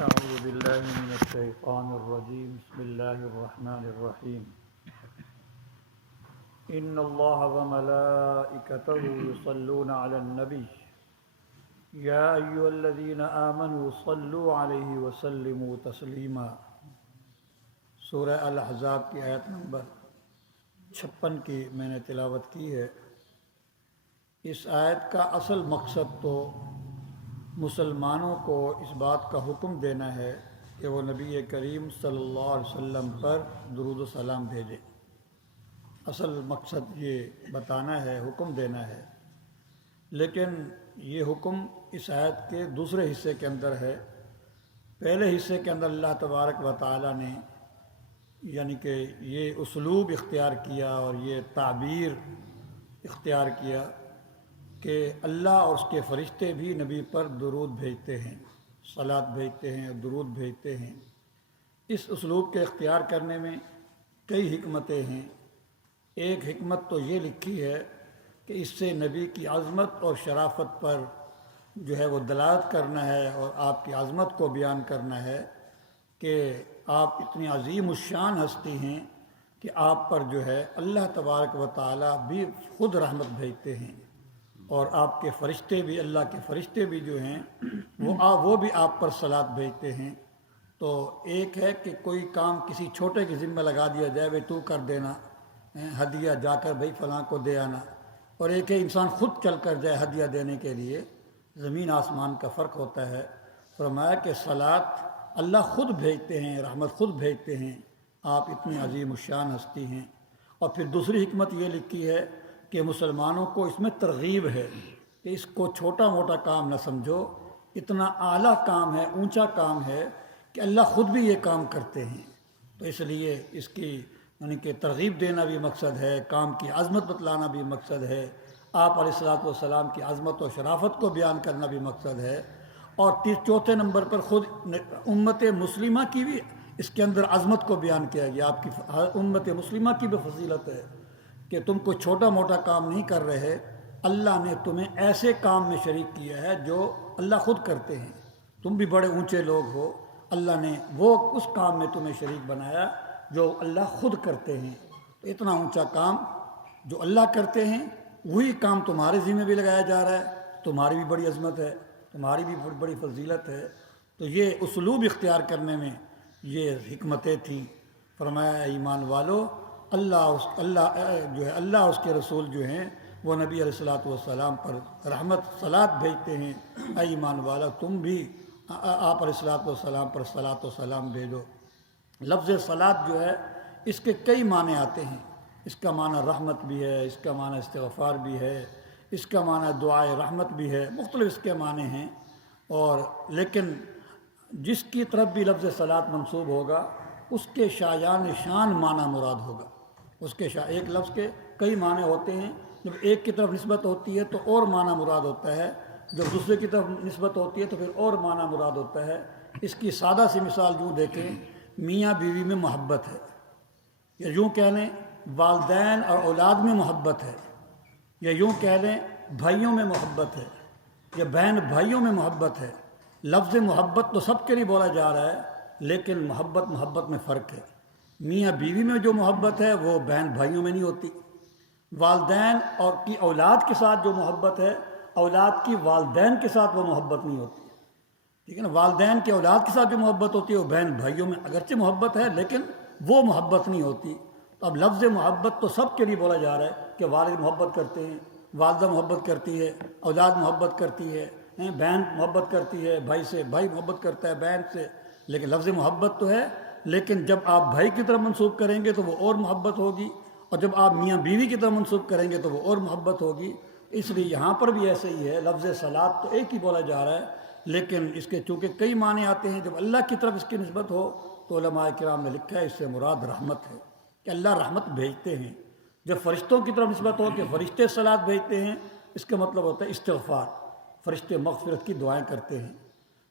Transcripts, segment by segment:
أعوذ بالله من الشيطان الرجيم بسم الله الرحمن الرحيم إن الله وملائكته يصلون على النبي يا أيها الذين آمنوا صلوا عليه وسلموا تسليما۔ سورہ الاحزاب کی آیت نمبر 56 کی میں نے تلاوت کی ہے۔ اس آیت کا اصل مقصد تو مسلمانوں کو اس بات کا حکم دینا ہے کہ وہ نبی کریم صلی اللہ علیہ وسلم پر درود و سلام بھیجیں۔ اصل مقصد یہ بتانا ہے، حکم دینا ہے، لیکن یہ حکم اس آیت کے دوسرے حصے کے اندر ہے۔ پہلے حصے کے اندر اللہ تبارک و تعالی نے یعنی کہ یہ اسلوب اختیار کیا اور یہ تعبیر اختیار کیا کہ اللہ اور اس کے فرشتے بھی نبی پر درود بھیجتے ہیں، صلات بھیجتے ہیں، درود بھیجتے ہیں۔ اس اسلوب کے اختیار کرنے میں کئی حکمتیں ہیں۔ ایک حکمت تو یہ لکھی ہے کہ اس سے نبی کی عظمت اور شرافت پر جو ہے وہ دلالت کرنا ہے اور آپ کی عظمت کو بیان کرنا ہے کہ آپ اتنی عظیم الشان ہستی ہیں کہ آپ پر جو ہے اللہ تبارک و تعالی بھی خود رحمت بھیجتے ہیں، اور آپ کے فرشتے بھی، اللہ کے فرشتے بھی جو ہیں وہ بھی آپ پر صلات بھیجتے ہیں۔ تو ایک ہے کہ کوئی کام کسی چھوٹے کے ذمہ لگا دیا جائے، بھائی تو کر دینا، ہدیہ جا کر بھائی فلاں کو دے آنا، اور ایک ہے انسان خود چل کر جائے ہدیہ دینے کے لیے۔ زمین آسمان کا فرق ہوتا ہے۔ فرمایا کہ صلات اللہ خود بھیجتے ہیں، رحمت خود بھیجتے ہیں، آپ اتنی عظیم الشان ہستی ہیں۔ اور پھر دوسری حکمت یہ لکھی ہے کہ مسلمانوں کو اس میں ترغیب ہے کہ اس کو چھوٹا موٹا کام نہ سمجھو، اتنا اعلیٰ کام ہے، اونچا کام ہے کہ اللہ خود بھی یہ کام کرتے ہیں۔ تو اس لیے اس کی یعنی کہ ترغیب دینا بھی مقصد ہے، کام کی عظمت بتلانا بھی مقصد ہے، آپ علیہ الصلوۃ والسلام کی عظمت و شرافت کو بیان کرنا بھی مقصد ہے۔ اور چوتھے نمبر پر خود امت مسلمہ کی بھی اس کے اندر عظمت کو بیان کیا گیا۔ آپ کی امت مسلمہ کی بھی فضیلت ہے کہ تم کوئی چھوٹا موٹا کام نہیں کر رہے، اللہ نے تمہیں ایسے کام میں شریک کیا ہے جو اللہ خود کرتے ہیں۔ تم بھی بڑے اونچے لوگ ہو، اللہ نے وہ اس کام میں تمہیں شریک بنایا جو اللہ خود کرتے ہیں۔ تو اتنا اونچا کام جو اللہ کرتے ہیں وہی کام تمہارے ذمہ بھی لگایا جا رہا ہے، تمہاری بھی بڑی عظمت ہے، تمہاری بھی بڑی فضیلت ہے۔ تو یہ اسلوب اختیار کرنے میں یہ حکمتیں تھیں۔ فرمایا ایمان والو، اللہ اس کے رسول جو ہیں وہ نبی علیہ الصلوۃ والسلام پر رحمت صلات بھیجتے ہیں۔ اے ایمان والا، تم بھی آپ علیہ الصلوۃ والسلام پر صلات و سلام بھیجو۔ لفظ صلات جو ہے اس کے کئی معنی آتے ہیں۔ اس کا معنی رحمت بھی ہے، اس کا معنی استغفار بھی ہے، اس کا معنی دعائے رحمت بھی ہے، مختلف اس کے معنی ہیں۔ اور لیکن جس کی طرف بھی لفظ صلات منسوب ہوگا اس کے شایان شان معنی مراد ہوگا۔ اس کے ایک لفظ کے کئی معنی ہوتے ہیں، جب ایک کی طرف نسبت ہوتی ہے تو اور معنی مراد ہوتا ہے، جب دوسرے کی طرف نسبت ہوتی ہے تو پھر اور معنی مراد ہوتا ہے۔ اس کی سادہ سی مثال یوں دیکھیں، میاں بیوی میں محبت ہے، یا یوں کہہ لیں والدین اور اولاد میں محبت ہے، یا یوں کہہ لیں بھائیوں میں محبت ہے، یا بہن بھائیوں میں محبت ہے۔ لفظ محبت تو سب کے لیے بولا جا رہا ہے، لیکن محبت میں فرق ہے۔ میاں بیوی میں جو محبت ہے وہ بہن بھائیوں میں نہیں ہوتی۔ والدین اور کی اولاد کے ساتھ جو محبت ہے، اولاد کی والدین کے ساتھ وہ محبت نہیں ہوتی، ٹھیک ہے نا۔ والدین کی اولاد کے ساتھ جو محبت ہوتی ہے وہ بہن بھائیوں میں اگرچہ محبت ہے لیکن وہ محبت نہیں ہوتی۔ تو اب لفظ محبت تو سب کے لیے بولا جا رہا ہے کہ والد محبت کرتے ہیں، والدہ محبت کرتی ہے، اولاد محبت کرتی ہے، بہن محبت کرتی ہے بھائی سے، بھائی محبت کرتا ہے بہن سے، لیکن لفظ محبت تو ہے۔ لیکن جب آپ بھائی کی طرف منسوب کریں گے تو وہ اور محبت ہوگی، اور جب آپ میاں بیوی کی طرف منسوب کریں گے تو وہ اور محبت ہوگی۔ اس لیے یہاں پر بھی ایسے ہی ہے، لفظ صلات تو ایک ہی بولا جا رہا ہے، لیکن اس کے چونکہ کئی معنی آتے ہیں۔ جب اللہ کی طرف اس کی نسبت ہو تو علماء کرام نے لکھا ہے اس سے مراد رحمت ہے، کہ اللہ رحمت بھیجتے ہیں۔ جب فرشتوں کی طرف نسبت ہو کہ فرشتے صلات بھیجتے ہیں، اس کا مطلب ہوتا ہے استغفار، فرشتے مغفرت کی دعائیں کرتے ہیں۔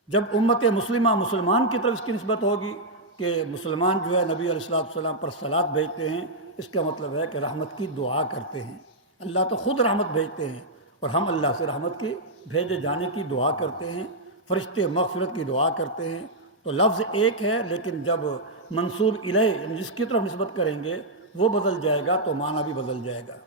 جب امت مسلمہ مسلمان کی طرف اس کی نسبت ہوگی کہ مسلمان جو ہے نبی علیہ الصلوۃ والسلام پر صلات بھیجتے ہیں، اس کا مطلب ہے کہ رحمت کی دعا کرتے ہیں۔ اللہ تو خود رحمت بھیجتے ہیں اور ہم اللہ سے رحمت کی بھیجے جانے کی دعا کرتے ہیں، فرشتے مغفرت کی دعا کرتے ہیں۔ تو تو لفظ ایک ہے لیکن جب منسوب الیہ یعنی جس کی طرف نسبت کریں گے وہ بدل جائے گا تو معنی بھی بدل جائے گا۔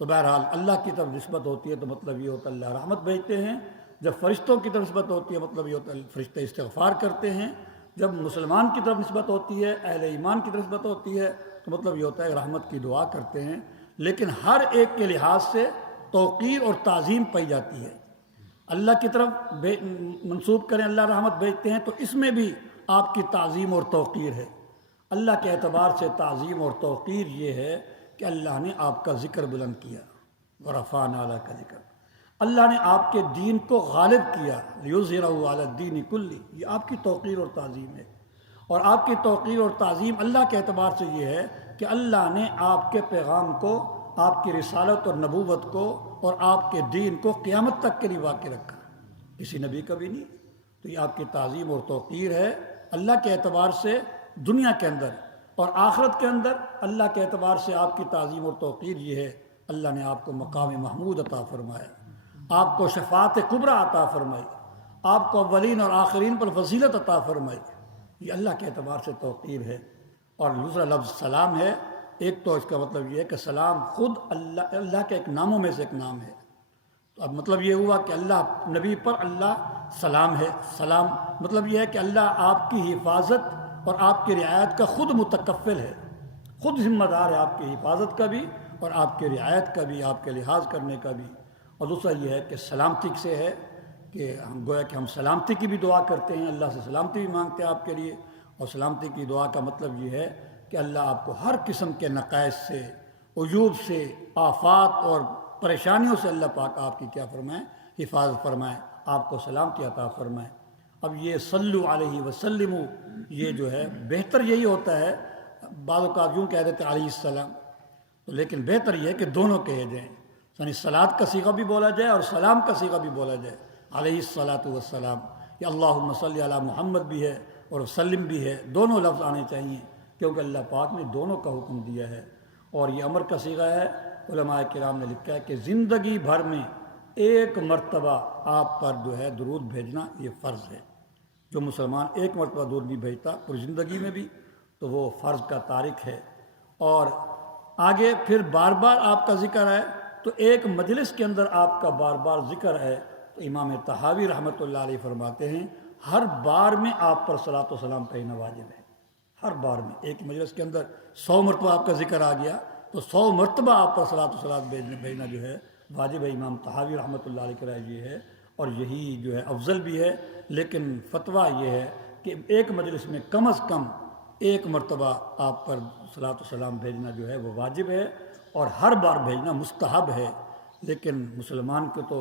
تو بہرحال اللہ کی طرف نسبت ہوتی ہے تو مطلب یہ ہوتا ہے اللہ رحمت بھیجتے ہیں، جب فرشتوں کی طرف نسبت ہوتی ہے مطلب یہ ہوتا ہے فرشتے استغفار کرتے ہیں، جب مسلمان کی طرف نسبت ہوتی ہے، اہل ایمان کی طرف نسبت ہوتی ہے تو مطلب یہ ہوتا ہے رحمت کی دعا کرتے ہیں۔ لیکن ہر ایک کے لحاظ سے توقیر اور تعظیم پائی جاتی ہے۔ اللہ کی طرف منسوب کریں اللہ رحمت بھیجتے ہیں تو اس میں بھی آپ کی تعظیم اور توقیر ہے۔ اللہ کے اعتبار سے تعظیم اور توقیر یہ ہے کہ اللہ نے آپ کا ذکر بلند کیا، ورفعنا لک ذکر، اللہ نے آپ کے دین کو غالب کیا، لیظہرہ علی الدین کلہ، یہ آپ کی توقیر اور تعظیم ہے۔ اور آپ کی توقیر اور تعظیم اللہ کے اعتبار سے یہ ہے کہ اللہ نے آپ کے پیغام کو، آپ کی رسالت اور نبوت کو اور آپ کے دین کو قیامت تک کے لیے واقع رکھا، کسی نبی کا بھی نہیں۔ تو یہ آپ کی تعظیم اور توقیر ہے اللہ کے اعتبار سے دنیا کے اندر، اور آخرت کے اندر اللہ کے اعتبار سے آپ کی تعظیم اور توقیر یہ ہے اللہ نے آپ کو مقام محمود عطا فرمایا، آپ کو شفاعت کبریٰ عطا فرمائی، آپ کو اولین اور آخرین پر فضیلت عطا فرمائی، یہ اللہ کے اعتبار سے توقیر ہے۔ اور دوسرا لفظ سلام ہے، ایک تو اس کا مطلب یہ ہے کہ سلام خود اللہ کے ایک ناموں میں سے ایک نام ہے۔ تو اب مطلب یہ ہوا کہ اللہ نبی پر اللہ سلام ہے، سلام مطلب یہ ہے کہ اللہ آپ کی حفاظت اور آپ کی رعایت کا خود متکفل ہے، خود ذمہ دار ہے آپ کی حفاظت کا بھی اور آپ کی رعایت کا بھی، آپ کے لحاظ کرنے کا بھی۔ اور دوسرا یہ ہے کہ سلامتی سے ہے کہ ہم گویا کہ ہم سلامتی کی بھی دعا کرتے ہیں، اللہ سے سلامتی بھی مانگتے ہیں آپ کے لیے۔ اور سلامتی کی دعا کا مطلب یہ ہے کہ اللہ آپ کو ہر قسم کے نقائص سے، عیوب سے، آفات اور پریشانیوں سے اللہ پاک آپ کی کیا فرمائیں، حفاظت فرمائیں، آپ کو سلامتی عطا فرمائیں۔ اب یہ صلو علیہ وسلم، یہ جو ہے بہتر یہی ہوتا ہے، بعض اوقات یوں کہہ دیتے علیہ السلام، تو لیکن بہتر یہ ہے کہ دونوں کہے جائیں، یعنی صلاۃ کا صیغہ بھی بولا جائے اور سلام کا صیغہ بھی بولا جائے، علیہ الصلاۃ والسلام، یا اللہم صلی علی محمد بھی ہے اور وسلم بھی ہے، دونوں لفظ آنے چاہیے کیونکہ اللہ پاک نے دونوں کا حکم دیا ہے۔ اور یہ امر کا صیغہ ہے، علماء کرام نے لکھا ہے کہ زندگی بھر میں ایک مرتبہ آپ پر جو ہے درود بھیجنا یہ فرض ہے۔ جو مسلمان ایک مرتبہ درود نہیں بھیجتا پوری زندگی میں بھی تو وہ فرض کا تارک ہے۔ اور آگے پھر بار بار آپ کا ذکر ہے تو ایک مجلس کے اندر آپ کا بار بار ذکر ہے تو امام طحاوی رحمۃ اللہ علیہ فرماتے ہیں ہر بار میں آپ پر صلاۃ و سلام کہنا واجب ہے، ہر بار میں۔ ایک مجلس کے اندر 100 مرتبہ آپ کا ذکر آ گیا تو 100 مرتبہ آپ پر صلاۃ و سلام بھیجنا جو ہے واجب ہے۔ امام طحاوی رحمۃ اللہ علیہ کی رائے یہ ہے اور یہی جو ہے افضل بھی ہے، لیکن فتویٰ یہ ہے کہ ایک مجلس میں کم از کم ایک مرتبہ آپ پر صلاۃ و سلام بھیجنا جو ہے وہ واجب ہے، اور ہر بار بھیجنا مستحب ہے۔ لیکن مسلمان کو تو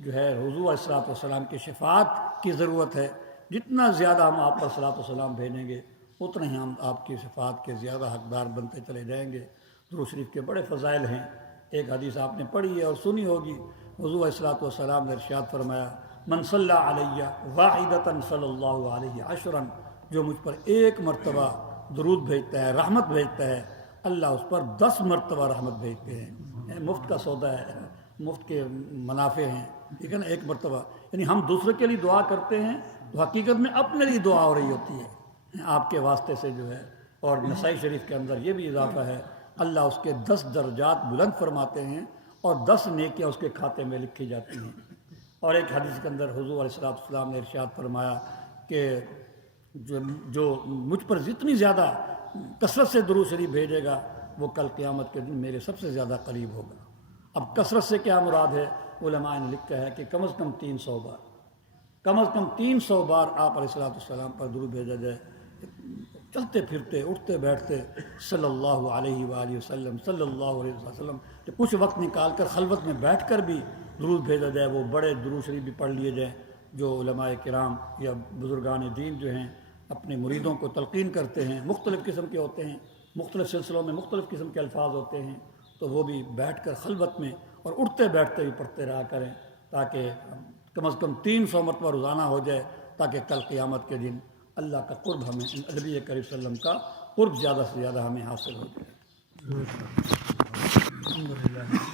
جو ہے حضور علیہ الصلوۃ والسلام کی شفاعت کی ضرورت ہے، جتنا زیادہ ہم آپ پر صلاۃ و سلام بھیجیں گے اتنا ہی ہم آپ کی شفاعت کے زیادہ حقدار بنتے چلے جائیں گے۔ درود شریف کے بڑے فضائل ہیں، ایک حدیث آپ نے پڑھی ہے اور سنی ہوگی، حضور علیہ الصلوۃ والسلام نے ارشاد فرمایا من صلی علیہ واحدۃ صلی اللہ علیہ عشرا، جو مجھ پر ایک مرتبہ درود بھیجتا ہے، رحمت بھیجتا ہے، اللہ اس پر 10 مرتبہ رحمت بھیجتے ہیں۔ مفت کا سودا ہے، مفت کے منافع ہیں، ٹھیک ہے نا۔ ایک مرتبہ یعنی ہم دوسرے کے لیے دعا کرتے ہیں تو حقیقت میں اپنے لیے دعا ہو رہی ہوتی ہے آپ کے واسطے سے جو ہے۔ اور نسائی شریف کے اندر یہ بھی اضافہ ہے اللہ اس کے 10 درجات بلند فرماتے ہیں اور 10 نیکیاں اس کے کھاتے میں لکھی جاتی ہیں۔ اور ایک حدیث کے اندر حضور علیہ الصلوۃ والسلام نے ارشاد فرمایا کہ جو مجھ پر جتنی زیادہ کثرت سے درود شریف بھیجے گا وہ کل قیامت کے دن میرے سب سے زیادہ قریب ہوگا۔ اب کثرت سے کیا مراد ہے؟ علماء نے لکھا ہے کہ کم از کم 300 بار، کم از کم 300 بار آپ علیہ الصلوۃ والسلام پر درود بھیجا جائے، چلتے پھرتے اٹھتے بیٹھتے صلی اللہ علیہ وآلہ وسلم، صلی اللہ علیہ وسلم، کہ کچھ وقت نکال کر خلوت میں بیٹھ کر بھی درود بھیجا جائے، وہ بڑے درود شریف بھی پڑھ لیے جائیں جو علماء کرام یا بزرگان دین جو ہیں اپنے مریدوں کو تلقین کرتے ہیں، مختلف قسم کے ہوتے ہیں، مختلف سلسلوں میں مختلف قسم کے الفاظ ہوتے ہیں، تو وہ بھی بیٹھ کر خلوت میں اور اٹھتے بیٹھتے بھی پڑھتے رہا کریں تاکہ کم از کم 300 مرتبہ روزانہ ہو جائے، تاکہ کل قیامت کے دن اللہ کا قرب ہمیں، نبی کریم صلی اللہ علیہ وسلم کا قرب زیادہ سے زیادہ ہمیں حاصل ہو جائے۔ الحمدللہ۔